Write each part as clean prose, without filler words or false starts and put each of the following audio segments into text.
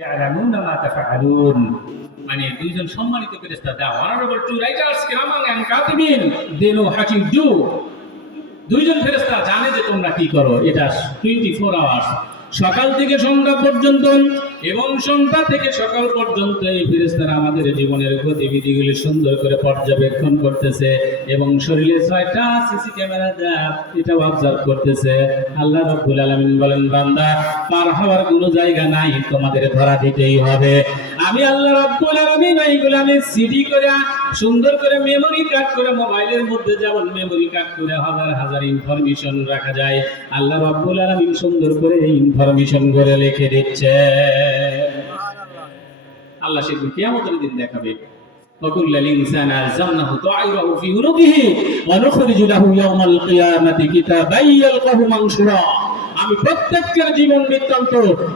ইয়ালামুনা মা তাফআলুন, মানে দুইজন সম্মানিত ফেরেশতা, দা অনারেবল টু রাইটার্স কিরামান এন্ড কাতিবিন, they know how to do. দুইজন ফেরেশতা জানে যে তোমরা কি করো। এটা 24 আওয়ার্স, সকাল থেকে সন্ধ্যা পর্যন্ত এবং সন্ধ্যা থেকে সকাল পর্যন্ত এই ফেরেশতারা আমাদের জীবনের গতিবিধিগুলি সুন্দর করে পর্যবেক্ষণ করতেছে এবং শরীরে 6টা সিসি ক্যামেরা এটা অবজার্ভ করতেছে। আল্লাহ রাব্বুল আলামিন বলেন, বান্দা পার হওয়ার কোনো জায়গা নাই, তোমাদের ধরা দিতেই হবে। আমি আল্লাহ রাব্বুল আলামিন এইগুলো আমি সিডি করে সুন্দর করে মেমরি কার্ড করে মোবাইলের মধ্যে যেমন মেমরি কার্ড করে হাজার হাজার ইনফরমেশন রাখা যায়, আল্লাহ রাব্বুল আলামিন সুন্দর করে এই ইনফরমেশন করে লিখে দিচ্ছে। আল্লাহ সেদিন কিয়ামতের দিন দেখাবে। وكل الإنسان ألزمناه طائره في عنقه ونخرج له يوم القيامة كتابا يلقاه منشورا। আমি প্রত্যেকটা জীবন বৃত্তান্ত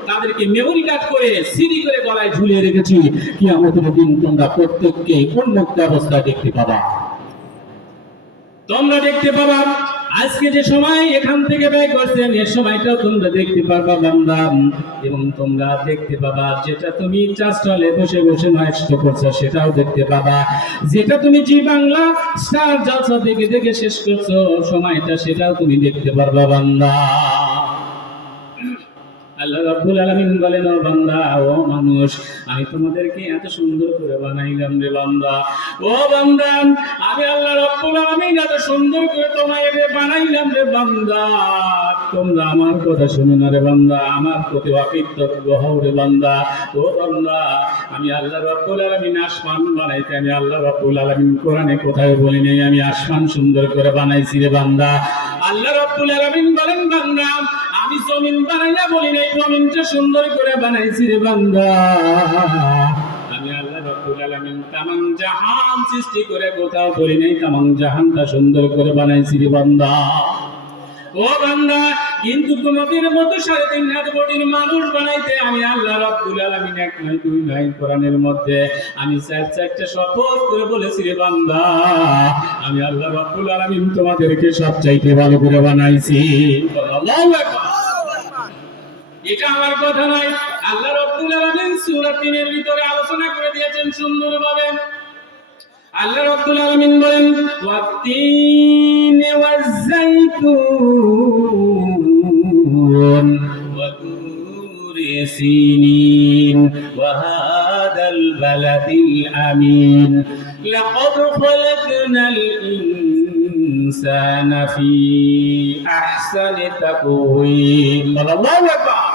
তাদেরকে মেমরি কার্ড করে সিডি করে গলায় ঝুলিয়ে রেখেছি। কিয়ামতের দিন তোমরা প্রত্যেককে উন্মুক্ত অবস্থায় দেখতে পাবা। তোমরা দেখতে পাবা আজকে যে সময় এখান থেকে ব্যয় করছেন, এর সময়টাও তোমরা দেখতে পারবা বান্দা। এবং তোমরা দেখতে পাবা যেটা তুমি চাষটলে বসে বসে নষ্ট করছো, সেটাও দেখতে পাবা। যেটা তুমি জি বাংলা স্টার জলসা দেখে দেখে শেষ করছো সময়টা, সেটাও তুমি দেখতে পারবা বান্দা। আল্লাহ রাব্বুল আলামিন বলেন, ও বান্দা, ও মানুষ, আমি তোমাদেরকে এত সুন্দর করে বানাইলাম রে বান্দা। ও বান্দা, আমি আল্লাহ রাব্বুল আলামিন এত সুন্দর করে তোমাকে বানাইলাম রে বান্দা। তোমরা আমার কথা শুনো না রে বান্দা, আমার প্রতি অকৃতজ্ঞ হও রে বান্দা। ও বান্দা, আমি আল্লাহ রাব্বুল আলামিন আসমান বানাইতে, আমি আল্লাহ রাব্বুল আলামিন কোরআনে কোথায় বলি নাই আমি আসমান সুন্দর করে বানাইছি রে বান্দা। আল্লাহ রাব্বুল আলামিন বলেন, বান্দা, আমি জমিন বানাইয়া বলি নাই জমিনটা সুন্দর করে বানাইছি রে বান্দা। আমি আল্লাহ রাব্বুল আলামিন তামাম জাহান সৃষ্টি করে কোথাও বলি নাই তামাম জাহানটা সুন্দর করে বানাইছি রে বান্দা। ও বান্দা, কিন্তু তোমাদের মতো 3.5 হাত বডির মানুষ বানাইতে আমি আল্লাহ রাব্বুল আলামিন 1 নয় 2 নয় কোরআনের মধ্যে আমি 4টা শপথ করে বলেছি রে বান্দা, আমি আল্লাহ রাব্বুল আলামিন তোমাদেরকে সবচাইতে ভালো করে বানাইছি। আল্লাহু আকবার। এটা আমার কথা নয়, আল্লাহ রাব্বুল আলামিন সূরা 3 এর ভিতরে আলোচনা করে দিয়েছেন সুন্দরভাবে। আল্লাহ রাব্বুল আলামিন বলেন, ওয়াত-তিন ওয়াজ-যাইতুন ওয়া তুরি সিনিন ওয়া হাদাল বালাদিল আমিন লাকাদ খালাকনাল ইনসানা ফি আহসানি তাকওয়িম। আল্লাহু আকবার।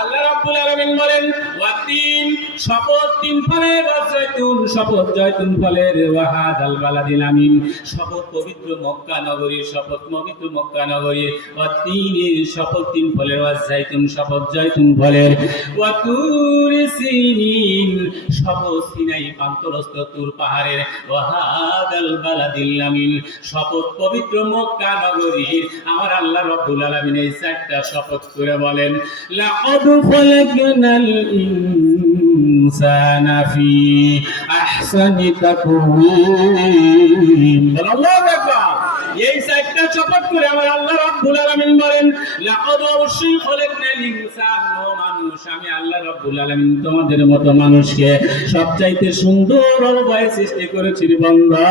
আল্লাহ রাব্বুল আলামিন বলেন, ওয়াত-তিন, শপথ 3 ফলের, ওয়াজ-যাইতুন, শপথ জয়তুন ফলের, ওয়া হাদাল বালাদিল আমিন, শপথ পবিত্র মক্কা নগরীর, শপথ পবিত্র মক্কা নগরীর, ওয়াত-তিনের শপথ 3 ফলের, ওয়াজ-যাইতুন শপথ জয়তুন ফলের, ওয়া তুরি সিনিন শপথ সিনাই প্রান্তরস্থ তুর পাহাড়ের, ওয়া হাদাল বালাদিল আমিন শপথ পবিত্র মক্কা নগরীর। আমার আল্লাহ রাব্বুল আলামিন এই 4টা শপথ করে বলেন, লাকাদ খালাকনাল ইনসানা ফি আহসানি তাকওয়িম। আল্লাহু আকবার। এই 4টা শপথ করে আমার আল্লাহ রাব্বুল আলামিন বলেন, লাকাদ অবশ্যই খালাকনাল ইনসান, ও মানুষ, আমি আল্লাহ রাব্বুল আলামিন তোমাদের মতো মানুষকে সবচাইতে সুন্দর উপায়ে সৃষ্টি করেছি রে বান্দা।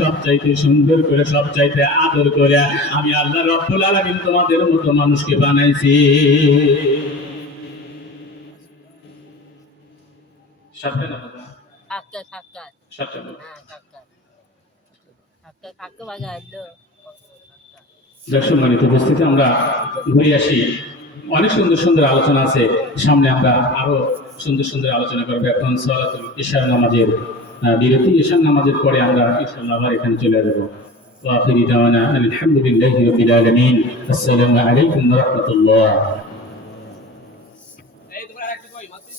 সবচাইতে সুন্দর করে, সবচাইতে আদর করে আমি আল্লাহ রাব্বুল আলামিন তোমাদের মতো মানুষকে বানাইছি। সাতটা না বাবা? সাতটা না। সম্মানিত উপস্থিতি, আমরা ঘুরে আসি। অনেক সুন্দর সুন্দর আলোচনা আছে সামনে, আমরা আরো সুন্দর সুন্দর আলোচনা করবো। এখন সালাতুল ইশার নামাজের বিরতি, ইশার নামাজের পরে আমরা ইনশাআল্লাহ আবার এখানে চলে আসবো। ওয়া আখিরু দাওয়ানা আলহামদুলিল্লাহি রাব্বিল আলামিন। আসসালামু আলাইকুম ওয়া রাহমাতুল্লাহ। এই তোমরা আরেকটা কই মাসি